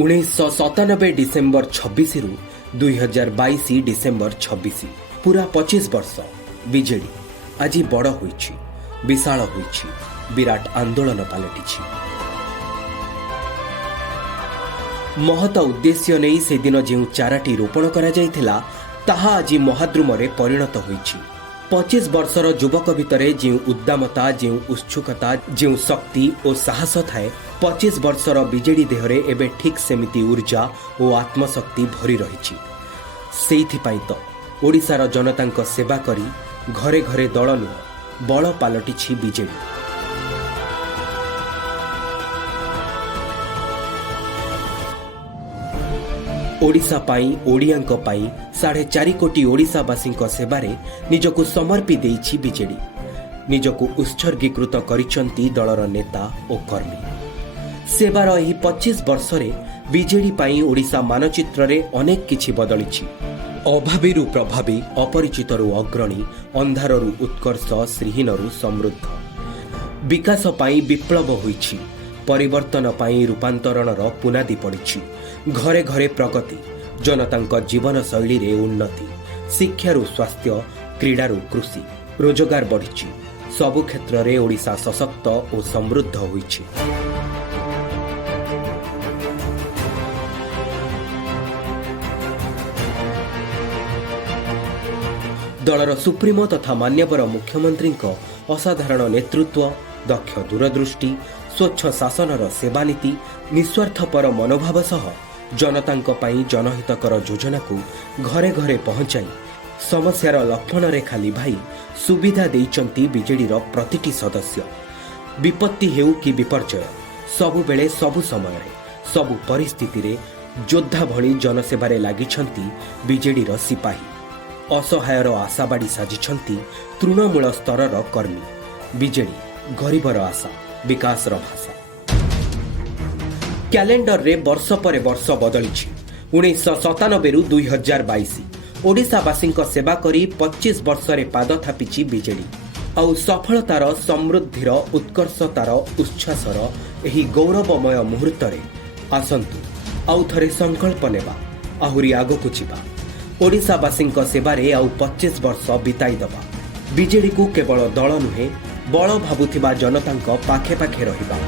1997 December 26 रु 2022 December 26 पूरा 25 वर्ष बीजेडी आज बड़ होईछि, विशाल होईछि, विराट आंदोलन पलटिछि। महत उद्देश्य नहीं से दिन जो चाराटी रोपण करा जायथिला ताहा आज महाद्रुम रे परिणत होईछि। 25 वर्षर युवक भितरे जो उद्दामता, जो उत्सुकता, जो शक्ति और साहस थाए 25 वर्षर बीजेडी देहरे एबे ठीक सेमिति ऊर्जा और आत्मशक्ति भरी रहिछि। सेइथिपाई तो ओडिशार जनतांक सेवा करी घरे घरे दल नुह बल पालटिछि बीजेडी। ओडिशा पाई ओडियांक पाई 4.5 कोटी ओडिशावासी सेवारे निजको समर्पी देइछि बीजेडी। निजको उत्सर्गीकृत करिसंती दलर नेता और कर्मी। सेवार एही 25 वर्षरे बीजेडी पाई ओडिशा मानचित्र रे अनेक किछि बदलिछि। अभावीरु प्रभावी, अपरिचितरु अग्रणी, अंधाररु उत्कर्ष, श्रीहीनरु समृद्ध। विकास पाई विप्लव होईछि, परिवर्तन पाई रूपांतरणर पुनादी पड़िछि। घरे घरे प्रगति, जनतांक जीवन शैली रे उन्नति, शिक्षारु स्वास्थ्य, क्रीडारु कृषि, रोजगार बढ़िछि। सबु क्षेत्र रे ओडिशा सशक्त और समृद्ध होईछि। दलर सुप्रीमो तथा मान्यवर मुख्यमंत्री असाधारण नेतृत्व, दक्ष दूरदृष्टि, स्वच्छ शासनर सेवानीति, निस्वार्थपर मनोभाव सह जनतांक पई जनहितकर योजना को घरे घरे पहुंचाई समस्यार लक्षण रेखा लिभाई सुविधा देइचंती बीजेडीर प्रतिटी सदस्य। विपत्ति हेउ कि विपर्जय, सबु बेले सबु समय सबु परिस्थिति रे योद्धा भली जनसेवारे लागिछंती बीजेडीर सिपाही। असहायर आशाबाड़ी साजिछंती तृणमूल स्तरर कर्मी। बीजेडी गरीबर आशा, विकासर भाषा। कैलेंडर रे वर्ष पर वर्ष बदलिछि। 1997 रु 2022 ओडिशावासी सेवा करी 25 वर्ष रे पाद थापिछि बीजेडी। आउ सफलतार, समृद्धिर, उत्कर्षतार, उच्छ्वासर एही गौरवमय मुहूर्त रे आसंतु आउ थरे संकल्प नेबा, आहुरी आगकु जिबा। ओडिशावासी सेवारे आउ 25 वर्ष बिताई दबा। बीजेडी को केवल दल नुहे बल भाबुथिबा जनतांक पाखे पाखे रहिबा।